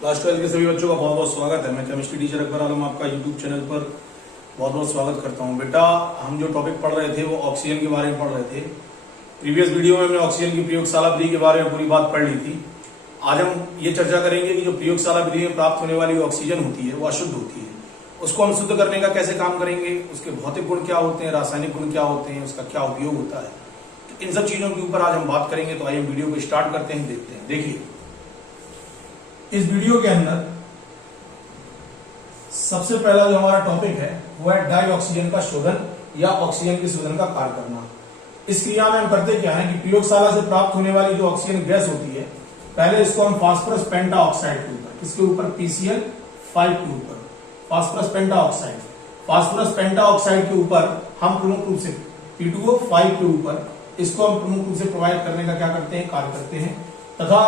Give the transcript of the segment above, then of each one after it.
Class 12 के सभी बच्चों का बहुत बहुत स्वागत है। मैं केमिस्ट्री टीचर अकबर आलम आपका यूट्यूब चैनल पर बहुत बहुत स्वागत करता हूं। बेटा, हम जो टॉपिक पढ़ रहे थे वो ऑक्सीजन के बारे में पढ़ रहे थे। प्रीवियस वीडियो में हमने ऑक्सीजन की प्रयोगशाला विधि के बारे में पूरी बात पढ़ ली थी। आज हम ये चर्चा करेंगे कि जो प्रयोगशाला विधि में प्राप्त होने वाली ऑक्सीजन होती है वो अशुद्ध होती है। उसको हम शुद्ध करने का कैसे काम करेंगे, उसके भौतिक गुण क्या होते हैं, रासायनिक गुण क्या होते हैं, उसका क्या उपयोग होता है, तो इन सब चीजों के ऊपर आज हम बात करेंगे। तो आइए वीडियो को स्टार्ट करते हैं, देखते हैं। देखिए, इस वीडियो के अंदर सबसे पहला जो हमारा टॉपिक है वो है डाई ऑक्सीजन का शोधन या ऑक्सीजन के शोधन का कार्य करना। इस क्रिया में हम करते क्या है कि प्रयोगशाला से प्राप्त होने वाली जो ऑक्सीजन गैस होती है, पहले इसको हम फास्फोरस पेंटा ऑक्साइड के ऊपर, किसके ऊपर, PCl5 के ऊपर, फास्फोरस पेंटा ऑक्साइड के ऊपर हम प्रमुख रूप से P2O5 के ऊपर इसको हम प्रमुख रूप से प्रोवाइड करने का क्या करते हैं, कार्य करते हैं। तथा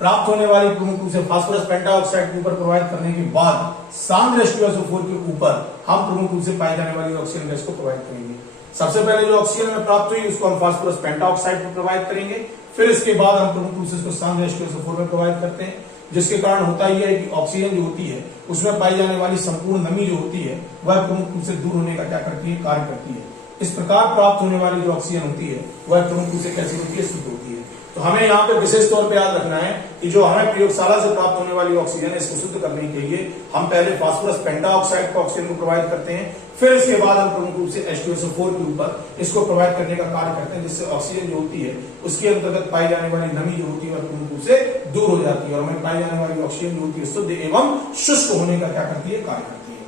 प्राप्त होने वाली प्रमुख रूप से फास्फोरस पेंटाऑक्साइड के ऊपर प्रोवाइड करने के बाद सांद्र H2SO4 के ऊपर हम प्रमुख रूप से पाई जाने वाली ऑक्सीजन गैस को प्रोवाइड करेंगे। सबसे पहले जो ऑक्सीजन में प्राप्त हुई उसको हम फास्फोरस पेंटाऑक्साइड पर प्रोवाइड करेंगे, फिर इसके बाद हम प्रमुख रूप से इसको सांद्र H2SO4 में प्रोवाइड करते हैं, जिसके कारण होता ही है कि ऑक्सीजन जो होती है उसमें पाई जाने वाली संपूर्ण नमी जो होती है वह प्रमुख रूप से दूर होने का क्या करती है, कार्य करती है। इस प्रकार प्राप्त होने वाली जो ऑक्सीजन होती है वह प्रमुख रूप से कैसी होती है, शुद्ध होती है। तो हमें यहाँ पे विशेष तौर पे याद रखना है कि जो हमें प्रयोगशाला से प्राप्त होने वाली ऑक्सीजन है इसको शुद्ध करने के लिए हम पहले फास्फोरस पेंटाऑक्साइड का ऑक्सीजन को प्रोवाइड करते हैं, फिर इसके बाद हम प्रमुख रूप से H2SO4 के ऊपर इसको प्रोवाइड करने का कार्य करते हैं, जिससे ऑक्सीजन जो होती है उसके अंतर्गत पाई जाने वाली नमी जो होती है वह प्रमुख रूप से दूर हो जाती है और हमें पाई जाने वाली ऑक्सीजन जो होती है शुद्ध एवं शुष्क होने का क्या करती है, कार्य करती है।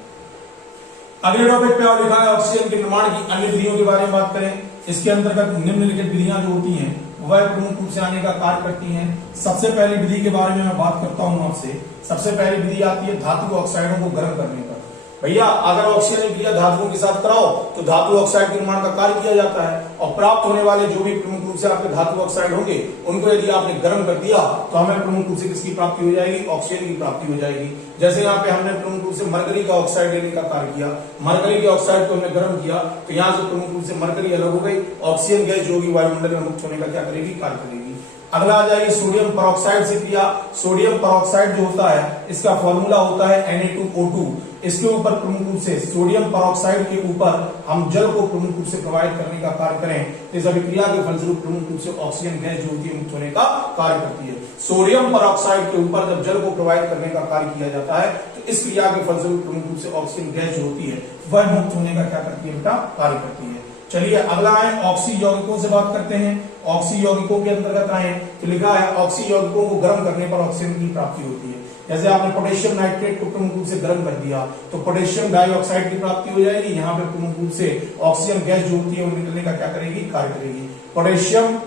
अगले टॉपिक पे और लिखा है ऑक्सीजन के निर्माण की अन्य विधियों के बारे में बात करें। इसके अंतर्गत निम्नलिखित विधियां जो होती हैं वह प्रमुख रूप से आने का कार्य करती हैं। सबसे पहली विधि के बारे में मैं बात करता हूं आपसे। सबसे पहली विधि आती है धातु ऑक्साइडों को गर्म करने पर। भैया, अगर ऑक्सीजन क्रिया धातुओं के साथ कराओ तो धातु ऑक्साइड के निर्माण का कार्य किया जाता है और प्राप्त होने वाले जो भी प्रमुख रूप से आपके धातु ऑक्साइड होंगे उनको यदि आपने गर्म कर दिया तो हमें प्रमुख रूप से किसकी प्राप्ति हो जाएगी, ऑक्सीजन की प्राप्ति हो जाएगी। जैसे यहाँ पे हमने प्रमुख रूप से मरकरी का ऑक्साइड लेने का कार्य किया, मरकरी के ऑक्साइड को हमने गर्म किया तो यहाँ से प्रमुख रूप से मरकरी अलग हो गई, ऑक्सीजन गैस जो होगी वायुमंडल में मुक्त होने का क्या करेगी, कार्य करेगी। अगला आ जाएगी सोडियम परऑक्साइड से क्रिया। सोडियम परऑक्साइड जो होता है इसका फॉर्मूला होता है Na2O2। इसके ऊपर प्रमुख रूप से सोडियम परऑक्साइड के ऊपर हम जल को प्रमुख रूप से प्रोवाइड करने का कार्य करें तो इस अभिक्रिया के फलस्वरूप प्रमुख रूप से ऑक्सीजन गैस जो होती है मुक्त होने का कार्य करती है। सोडियम परऑक्साइड के ऊपर जब जल को प्रोवाइड करने का कार्य किया जाता है तो इस क्रिया के फलस्वरूप प्रमुख रूप से ऑक्सीजन गैस जो होती है वह मुक्त होने का क्या करती है, बेटा, कार्य करती है। चलिए अगला है ऑक्सी यौगिकों से बात करते हैं। ऑक्सी यौगिकों के अंतर्गत आए तो लिखा है ऑक्सी यौगिकों को गर्म करने पर ऑक्सीजन की प्राप्ति होती है। जैसे आपने पोटेशियम नाइट्रेट को प्रमुख रूप से गर्म कर दिया तो पोटेशियम डाइऑक्साइड की प्राप्ति हो जाएगी। यहाँ पे प्रमुख रूप से ऑक्सीजन गैस जो होती है वो निकलने का क्या करेगी, कार्य करेगी। Potassium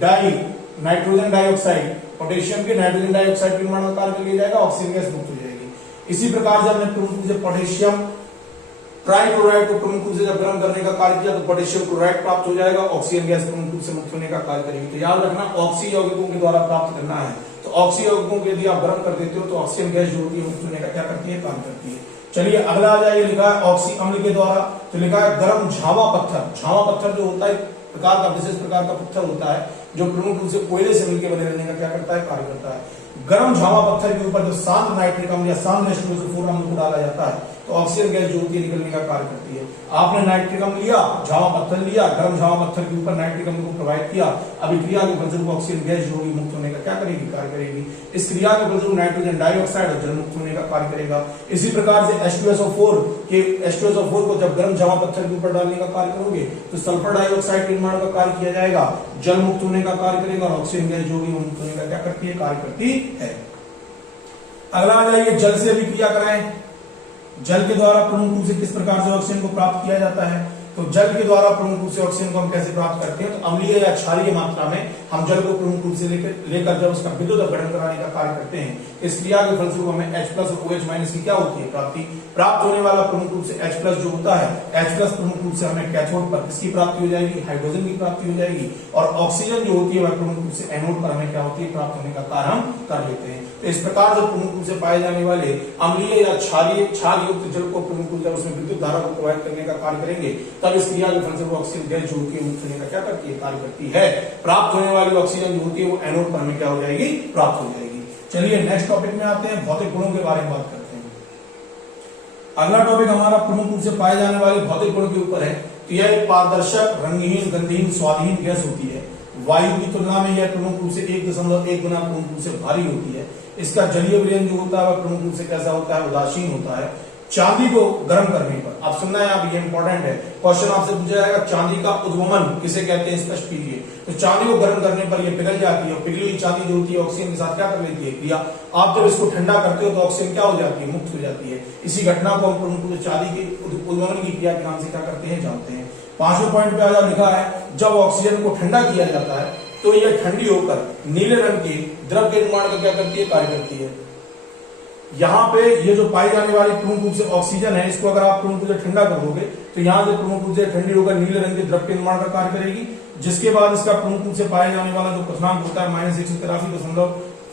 die nitrogen dioxide, potassium के नाइट्रोजन डाइऑक्साइड के निर्माण का कार्य कर लिया जाएगा, ऑक्सीजन गैस मुक्त हो जाएगी। इसी प्रकार से हमने प्रमुख रूप से पोटेशियम ट्राइक्लोराइड को प्रमुख रूप से जब गर्म करने का कार्य किया तो पोटेशियम क्लोराइड प्राप्त हो जाएगा, ऑक्सीजन गैस प्रमुख रूप से मुक्त होने का कार्य करेगी। तो याद रखना, ऑक्सी यौगिकों के द्वारा प्राप्त करना है तो ऑक्सी यौगिकों को यदि आप गर्म कर देते हो तो ऑक्सीजन गैस जो होती है मुक्त होने का क्या करती है, कार्य करती है। चलिए अगला आ जाए, लिखा है ऑक्सी अम्ल के द्वारा। तो लिखा है गर्म झावा पत्थर। झावा पत्थर जो होता है प्रकार का विशेष प्रकार का पत्थर होता है जो प्रमुख रूप से कोयले से मिलकर बने रहने का क्या करता है, कार्य करता है। गर्म झावा पत्थर के ऊपर जब सांद्र नाइट्रिक अम्ल या सांद्र H2SO4 अम्ल को डाला जाता है तो ऑक्सीजन गैस जो होती है निकलने का कार्य करती है। आपने नाइट्रिक अम्ल लिया, झावा पत्थर लिया, गर्म झावा पत्थर के ऊपर नाइट्रिक अम्ल को प्रोवाइड किया, अभिक्रिया के फलस्वरूप ऑक्सीजन गैस जो होगी मुक्त होने का क्या करेगी, कार्य करेगी। इस क्रिया के फलस्वरूप नाइट्रोजन डाइऑक्साइड और जल मुक्त होने का कार्य करेगा। इसी प्रकार से H2SO4 को जब गर्म झावा पत्थर के ऊपर डालने का कार्य करोगे तो सल्फर डाइऑक्साइड के निर्माण का कार्य किया जाएगा, जल मुक्त होने का कार्य करेगा और ऑक्सीजन गैस जो होगी मुक्त होने का क्या करती है, कार्य करती है। अगला आ जाइए, जल से अभिक्रिया कराएं। जल के द्वारा प्रमुख रूप से किस प्रकार से ऑक्सीजन को प्राप्त किया जाता है, तो जल के द्वारा प्रमुख रूप से ऑक्सीजन को हम कैसे प्राप्त करते हैं, तो अम्लीय या क्षारीय मात्रा में हम जल को प्रमुख रूप से लेकर जब उसका विद्युत अपघटन कराने का कार्य करते हैं इस क्रिया के फलस्वरूप हमें H+ और OH- की क्या होती है, प्राप्ति। प्राप्त होने वाला प्रमुख रूप से H+ जो होता है, H+ प्रमुख रूप से हमें कैथोड पर किसकी प्राप्ति हो जाएगी, हाइड्रोजन की प्राप्ति हो जाएगी और ऑक्सीजन जो होती है वह प्रमुख रूप से एनोड पर हमें क्या होती है, प्राप्त होने का कार्य हम कर लेते हैं। तो इस प्रकार से प्रमुख रूप से पाए जाने वाले अम्लीय या क्षार युक्त जल को प्रमुख रूप से उसमें विद्युत धारा को प्रोवाइड करने का कार्य करेंगे तब इस क्रिया के फलस्वरूप ऑक्सीजन गैस जो होती है मुक्त होने का क्या करती है, कार्य करती है। प्राप्त होने वाली ऑक्सीजन जो होती है वो एनोड पर हमें क्या हो जाएगी, प्राप्त हो जाएगी। चलिए नेक्स्ट टॉपिक में आते हैं, भौतिक गुणों के बारे में बात करते हैं। अगला टॉपिक हमारा प्रमुख रूप से पाए जाने वाले भौतिक गुण के ऊपर है। तो यह एक पारदर्शक, रंगहीन, गंधहीन, स्वादहीन गैस होती है। वायु की तुलना में यह प्रमुख रूप से 1.1 गुना प्रमुख रूप से भारी होती है। इसका जलीय विलयन जो होता है वह प्रमुख रूप से कैसा होता है, उदासीन होता है। चांदी को गर्म करने पर, आप सुनना है, आप ये इंपॉर्टेंट है, क्वेश्चन आपसे पूछा जाएगा चांदी का उद्वमन किसे कहते हैं, स्पष्ट कीजिए। तो चांदी को गर्म करने पर यह पिघल जाती है और पिघली हुई चांदी जो होती है ऑक्सीजन के साथ क्या कर लेती है, क्रिया। आप जब इसको ठंडा करते हो तो ऑक्सीजन क्या हो जाती है, मुक्त हो जाती है। इसी घटना को हम प्रमुख रूप से चांदी की उद्वमन की क्रिया के नाम से क्या करते हैं, जानते हैं। 5वें पॉइंट पे आजा लिखा है, जब ऑक्सीजन को ठंडा किया जाता है तो यह ठंडी होकर नीले रंग के द्रव के निर्माण का क्या करती है, कार्य करती है। यहाँ पे ये जो पाई जाने वाली प्रमुख रूप से ऑक्सीजन है, इसको अगर आप प्रमुख रूप से ठंडा करोगे तो यहाँ से प्रमुख रूप से ठंडी होकर नीले रंग के द्रव के निर्माण का कार्य करेगी, जिसके बाद इसका प्रमुख रूप से पाया जाने वाला जो क्वथनांक होता है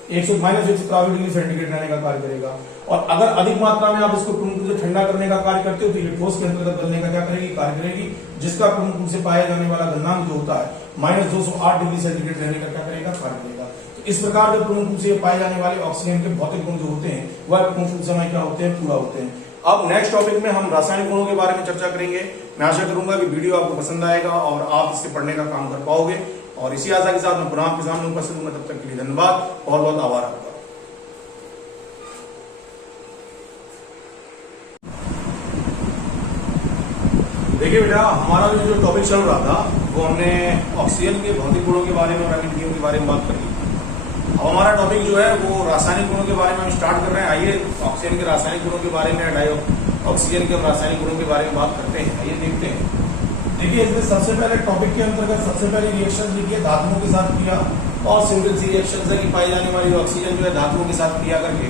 -183 डिग्री सेंटीग्रेड रहने का कार्य करेगा। और अगर अधिक मात्रा में आप इसको प्रमुख रूप से ठंडा करने का कार्य करते हो तो ये ठोस के अंतर्गत बनने का क्या करेगी, कार्य करेगी, जिसका प्रमुख रूप से पाया जाने वाला गलनांक जो होता है -208 डिग्री सेंटीग्रेड रहने का क्या करेगा, कार्य करेगा। तो इस प्रकार जो प्रमुख रूप से पाए जाने वाले ऑक्सीजन के भौतिक गुण जो होते हैं वह प्रमुख रूप से क्या होते हैं, पूरा होते हैं। अब नेक्स्ट टॉपिक में हम रासायनिक गुणों के बारे में चर्चा करेंगे। मैं आशा करूंगा कि वीडियो आपको पसंद आएगा और आप इससे पढ़ने का काम कर पाओगे। और इसी आशा के साथ मैं पुनः आपके सामने उपस्थित हूँ। तब तक के लिए धन्यवाद, बहुत बहुत आभार आपका। देखिए बेटा, हमारा जो टॉपिक चल रहा था वो हमने ऑक्सीजन के भौतिक गुणों के बारे में और अन्य विधियों के बारे में बात कर ली। अब हमारा टॉपिक जो है वो रासायनिक गुणों के बारे में हम स्टार्ट कर रहे हैं। आइए ऑक्सीजन के रासायनिक गुणों के बारे में, डाई ऑक्सीजन के रासायनिक गुणों के बारे में बात करते हैं। आइए देखते हैं। देखिए, इसमें सबसे पहले टॉपिक के अंतर्गत सबसे पहले रिएक्शन लिखिए धातुओं के साथ क्रिया, और सिंगल सी रिएक्शन से पाई जाने वाली ऑक्सीजन जो है धातुओं के साथ क्रिया करके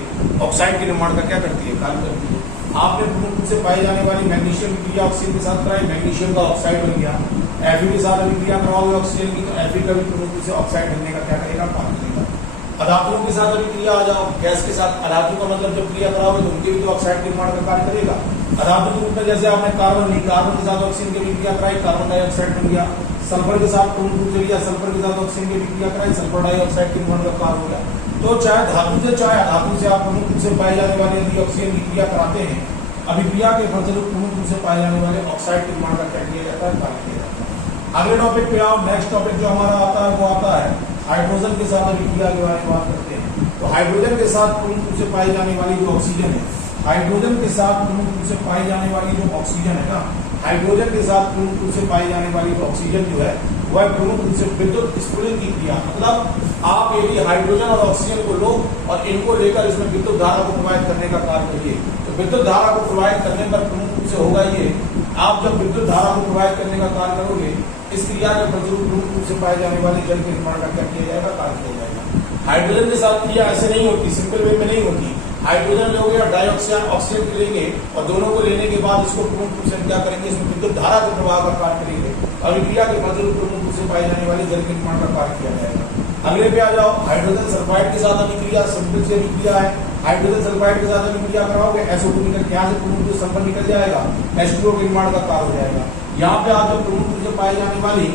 ऑक्साइड के निर्माण का क्या करती है, कार्य करती है। आपने प्रमुख रूप से पाई जाने वाली मैग्नीशियम की क्रिया ऑक्सीजन के साथ कराई, मैग्नीशियम का ऑक्साइड बन गया। Fe के साथ अभिक्रिया करवाओगे ऑक्सीजन की, तो Fe का भी प्रमुख रूप से ऑक्साइड बनने का क्या करेगा, कार्य करेगा। अधातुओं के साथ अभिक्रिया आ जाओ, गैस के साथ अधातु का मतलब जब क्रिया कराओगे तो उनके भी तो ऑक्साइड के निर्माण का कार्य करेगा। अधातु के रूप में जैसे आपने कार्बन ली, कार्बन के साथ ऑक्सीजन की अभिक्रिया कराई, कार्बन डाइऑक्साइड बन गया। सल्फर के साथ प्रमुख रूप से लिया, सल्फर के साथ ऑक्सीजन की अभिक्रिया कराई, सल्फर डाइऑक्साइड के निर्माण का कार्य हो गया। तो चाहे धातु से चाहे अधातु से आप प्रमुख रूप से पाए जाने वाले यदि ऑक्सीजन की क्रिया कराते हैं, अभिक्रिया के फलस्वरूप प्रमुख रूप से पाए जाने वाले ऑक्साइड के निर्माण का क्या किया जाता है, कार्य किया जाता है। अगले टॉपिक पे आओ। नेक्स्ट टॉपिक जो हमारा आता है वो आता है हाइड्रोजन के साथ अभिक्रिया के बारे में बात करते हैं। तो हाइड्रोजन के साथ प्रमुख रूप से पाई जाने वाली जो ऑक्सीजन है, हाइड्रोजन के साथ प्रमुख रूप से पाई जाने वाली जो ऑक्सीजन है ना, हाइड्रोजन के साथ प्रमुख रूप से पाई जाने वाली जो ऑक्सीजन जो है वह प्रमुख रूप से विद्युत स्फुलन की क्रिया, मतलब आप यदि हाइड्रोजन और ऑक्सीजन को लो और इनको लेकर इसमें विद्युत धारा को प्रवाहित करने का कार्य करिए, तो विद्युत धारा को प्रवाहित करने पर प्रमुख रूप से होगा ये, आप जब विद्युत धारा को प्रवाहित करने का कार्य करोगे, इस क्रिया के फलस्वरूप प्रमुख रूप से पाए जाने वाले जल के निर्माण का क्या किया जाएगा, कार्य किया जाएगा। हाइड्रोजन के साथ क्रिया ऐसे नहीं होती, सिंपल वे में नहीं होती। हाइड्रोजन लोगे और डाइऑक्साइड ऑक्सीजन लेंगे और दोनों को लेने के बाद इसको प्रमुख रूप से क्या करेंगे, इसमें विद्युत धारा के प्रवाह का कार्य करेंगे। अभिक्रिया के फलस्वरूप प्रमुख रूप से पाए जाने वाले जल के निर्माण का कार्य किया जाएगा। अगले पे आ जाओ। हाइड्रोजन सल्फाइड के साथ अभिक्रिया, सिंपल सी अभिक्रिया है। हाइड्रोजन सल्फाइड के साथ अभिक्रिया कराओगे, SO2 निकल, यहाँ से प्रमुख रूप से सल्फर निकल जाएगा, H2O के निर्माण का कार्य हो जाएगा। यहाँ पे आप जब प्रमुख रूप से पाए जाने वाली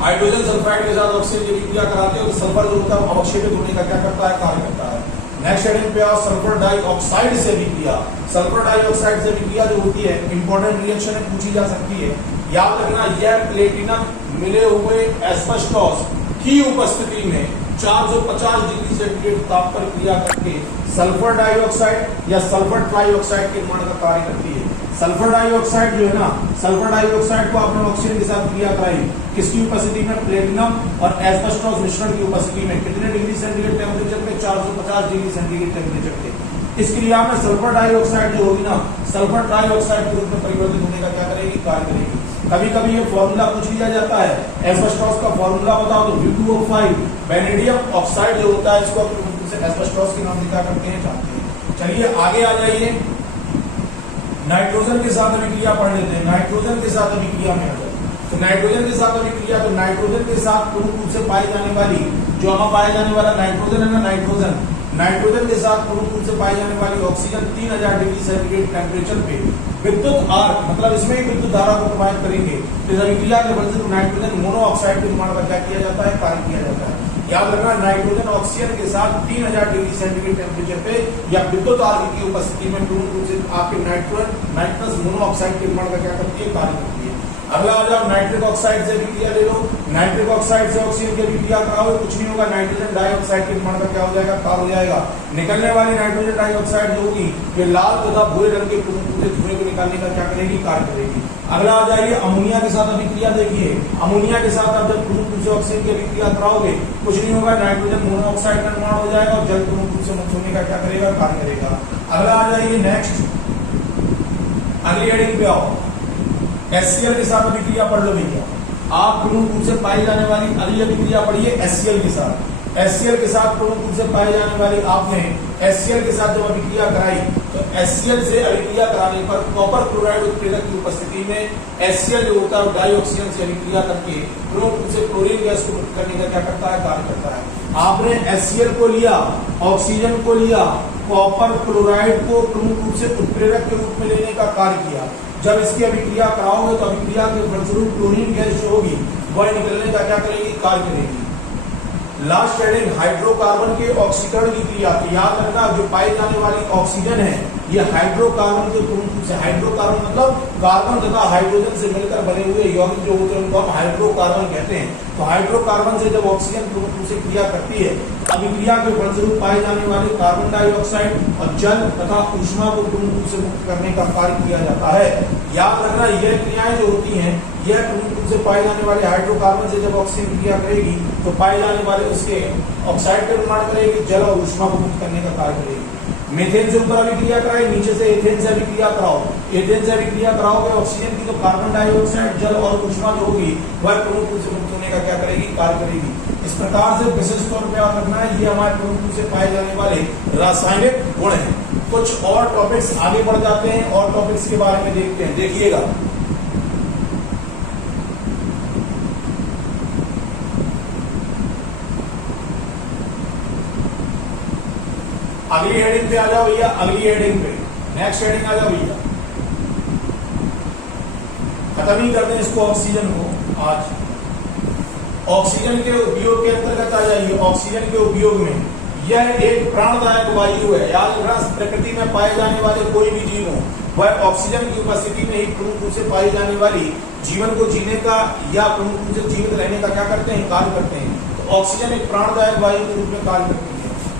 हाइड्रोजन सल्फाइड के साथ ऑक्सीजन की अभिक्रिया कराते हो तो सल्फर जो होता है अवक्षेपित होने का क्या करता है, कार्य करता है। नेक्स्ट हेडिंग पे आओ। सल्फर डाइऑक्साइड से अभिक्रिया, सल्फर डाइऑक्साइड से अभिक्रिया जो होती है इंपॉर्टेंट रिएक्शन है, पूछी जा सकती है। याद रखना, यह प्लेटिनम मिले हुए एस्बेस्टॉस की उपस्थिति में 450 डिग्री सेंटीग्रेड ताप पर क्रिया करके सल्फर डाइऑक्साइड या सल्फर ट्राइऑक्साइड के निर्माण का कार्य करती है। सल्फर डाइऑक्साइड जो है ना, सल्फर डाइऑक्साइड को आपने ऑक्सीजन के साथ क्रिया कराई, किसकी उपस्थिति में, प्लेटिनम और एस्बेस्टॉस मिश्रण की उपस्थिति में। कितने डिग्री सेंटीग्रेड टेम्परेचर पे, 450 डिग्री सेंटीग्रेड टेम्परेचर पे। इस क्रिया में सल्फर डाइऑक्साइड जो होगी ना, सल्फर ट्राइऑक्साइड के रूप में परिवर्तित होने का क्या करेगी, कार्य करेगी। कभी कभी ये फॉर्मूला पूछ लिया जाता है, एस्बेस्टॉस का फॉर्मूला बताओ, तो V2O5 वेनेडियम ऑक्साइड जो होता है इसको एस्बेस्टॉस के नाम से क्या करते हैं, जानते हैं। चलिए आगे आ जाइए। नाइट्रोजन के साथ अभिक्रिया पढ़ लेते हैं। नाइट्रोजन के साथ अभिक्रिया में आ जाए तो नाइट्रोजन के साथ अभिक्रिया, तो नाइट्रोजन के साथ प्रमुख रूप से पाई जाने वाली जो हमें पाया जाने वाला नाइट्रोजन है ना, नाइट्रोजन के साथ प्रमुख रूप से पाई जाने वाली ऑक्सीजन 3000 डिग्री सेंटीग्रेड टेम्परेचर पे विद्युत आर्क, मतलब इसमें ही विद्युत धारा को प्रवाहित करेंगे। तो इस अभिक्रिया के फलस्वरूप नाइट्रोजन मोनोऑक्साइड के निर्माण का क्या किया जाता है, कार्य किया जाता है। याद रखना, नाइट्रोजन ऑक्सीजन के साथ 3000 डिग्री सेंटीग्रेड टेम्परेचर पे या विद्युत आर्द्र की उपस्थिति में पूर्ण रूप से आपके नाइट्रस मोनोऑक्साइड के निर्माण का क्या करती है, कार्य करती है। अगला आ जाओ, नाइट्रिक ऑक्साइड से अभिक्रिया ले लो। नाइट्रिक ऑक्साइड से ऑक्सीजन की अभिक्रिया कराओ, कुछ नहीं होगा, नाइट्रोजन डाइऑक्साइड के निर्माण का क्या हो जाएगा, कार्य हो जाएगा। निकलने वाली नाइट्रोजन डाइऑक्साइड जो होगी ये लाल तथा भूरे रंग के धुएं को निकालने का क्या करेगी, कार्य करेगी। अगला आ जाइए, अमोनिया के साथ अभिक्रिया देखिए। अमोनिया के साथ आप जब पूर्ण रूप से ऑक्सीजन की अभिक्रिया कराओगे, कुछ नहीं होगा, नाइट्रोजन मोनोऑक्साइड का निर्माण हो जाएगा और जल पूर्ण रूप से मुक्त होने का क्या करेगा, कार्य करेगा। अगला आ जाइए नेक्स्ट, अगली हेडिंग पे आओ, HCl के साथ अभिक्रिया पढ़ लो भैया। आप पूर्ण रूप से पाई जाने वाली अगली अभिक्रिया पढ़िए HCl के साथ। HCl के साथ पूर्ण रूप से पाए जाने वाली आपने HCl के साथ जब अभिक्रिया कराई तो HCl से अभिक्रिया कराने पर कॉपर क्लोराइड उत्प्रेरक की उपस्थिति में HCl जो होता है डाइऑक्सीजन से अभिक्रिया करके पूर्ण रूप से क्लोरीन गैस को मुक्त करने का क्या करता है, कार्य करता है। आपने HCl को लिया, ऑक्सीजन को लिया, कॉपर क्लोराइड को पूर्ण रूप से उत्प्रेरक के रूप में लेने का कार्य किया। जब इसकी अभिक्रिया कराओगे तो अभिक्रिया के फलस्वरूप क्लोरीन गैस जो होगी वह निकलने का क्या करेगी, कार्य करेगी। लास्ट हेडिंग, हाइड्रोकार्बन के ऑक्सीकरण की क्रिया। याद रखना, जो पाई जाने वाली ऑक्सीजन है ये हाइड्रोकार्बन के पूर्ण रूप से, हाइड्रोकार्बन मतलब कार्बन तथा हाइड्रोजन से मिलकर बने हुए यौगिक जो होते हैं उनको हम हाइड्रोकार्बन कहते हैं। तो हाइड्रोकार्बन से जब ऑक्सीजन पूर्ण रूप से क्रिया करती है, अभिक्रिया के फलस्वरूप पाए जाने वाले कार्बन डाइऑक्साइड और जल तथा ऊष्मा को पूर्ण रूप से मुक्त करने का कार्य किया जाता है। याद रखना, यह क्रियाएं जो होती हैं यह पूर्ण रूप से पाए जाने वाले हाइड्रोकार्बन से जब ऑक्सीजन क्रिया करेगी तो पाए जाने वाले उसके ऑक्साइड का निर्माण करेगी, जल और ऊष्मा को मुक्त करने का कार्य करेगी। मीथेन से ऊपर अभिक्रिया कराई, नीचे से एथेन से अभिक्रिया कराओ। एथेन से अभिक्रिया कराओगे ऑक्सीजन की तो कार्बन डाइऑक्साइड, जल और ऊष्मा जो होगी वह पूर्ण रूप से मुक्त होने का क्या करेगी, कार्य करेगी। इस प्रकार से विशेष तौर पर याद रखना है, ये हमारे पूर्ण रूप से पाए जाने वाले रासायनिक गुण हैं। कुछ और टॉपिक्स आगे बढ़ जाते हैं और टॉपिक्स के बारे में देखते हैं, देखिएगा। अगली हेडिंग पे आ जाओ भैया, अगली हेडिंग पे, नेक्स्ट हेडिंग आ जाओ भैया। खत्म ही कर दें इसको, ऑक्सीजन को आज। ऑक्सीजन के उपयोग के अंतर्गत आ जाइए। ऑक्सीजन के उपयोग में यह एक प्राणदायक वायु है। याद रखना, प्रकृति में पाए जाने वाले कोई भी जीव हो वह ऑक्सीजन की उपस्थिति में ही पूर्ण रूप से पाई जाने वाली जीवन को जीने का या पूर्ण रूप से जीवित रहने का क्या करते हैं, कार्य करते हैं। तो ऑक्सीजन एक प्राणदायक वायु के रूप में कार्य करती है।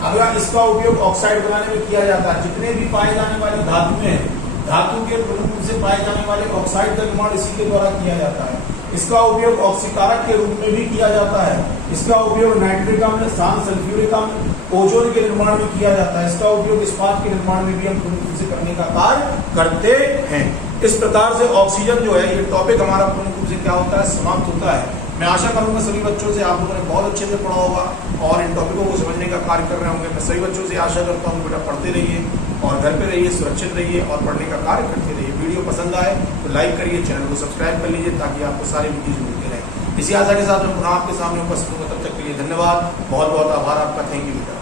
अगला, इसका उपयोग ऑक्साइड बनाने में किया जाता है। जितने भी पाए जाने वाली धातुएं हैं, धातु के पूर्ण रूप से पाए जाने वाले ऑक्साइड का निर्माण इसी के द्वारा किया जाता है। इसका उपयोग ऑक्सीकारक के रूप में भी किया जाता है। इसका उपयोग नाइट्रिक अम्ल, शांत सल्फ्यूरिक अम्ल, ओजोन के निर्माण में किया जाता है। इसका उपयोग इस्पात के निर्माण में भी हम पूर्ण रूप से करने का कार्य करते हैं। इस प्रकार से ऑक्सीजन जो है ये टॉपिक हमारा पूर्ण रूप से क्या होता है, समाप्त होता है। मैं आशा करूंगा सभी बच्चों से आप लोगों ने बहुत अच्छे से पढ़ा होगा और इन टॉपिकों को समझने का कार्य कर रहे होंगे। मैं सभी बच्चों से आशा करता हूँ बेटा पढ़ते रहिए और घर पे रहिए, सुरक्षित रहिए और पढ़ने का कार्य करते रहिए। वीडियो पसंद आए तो लाइक करिए, चैनल को सब्सक्राइब कर लीजिए ताकि आपको सारे वीडियोज मिलते रहें। इसी आशा के साथ मैं पुनः आपके सामने उपस्थित हूँ। तब तक के लिए धन्यवाद, बहुत बहुत आभार आपका। थैंक यू बेटा।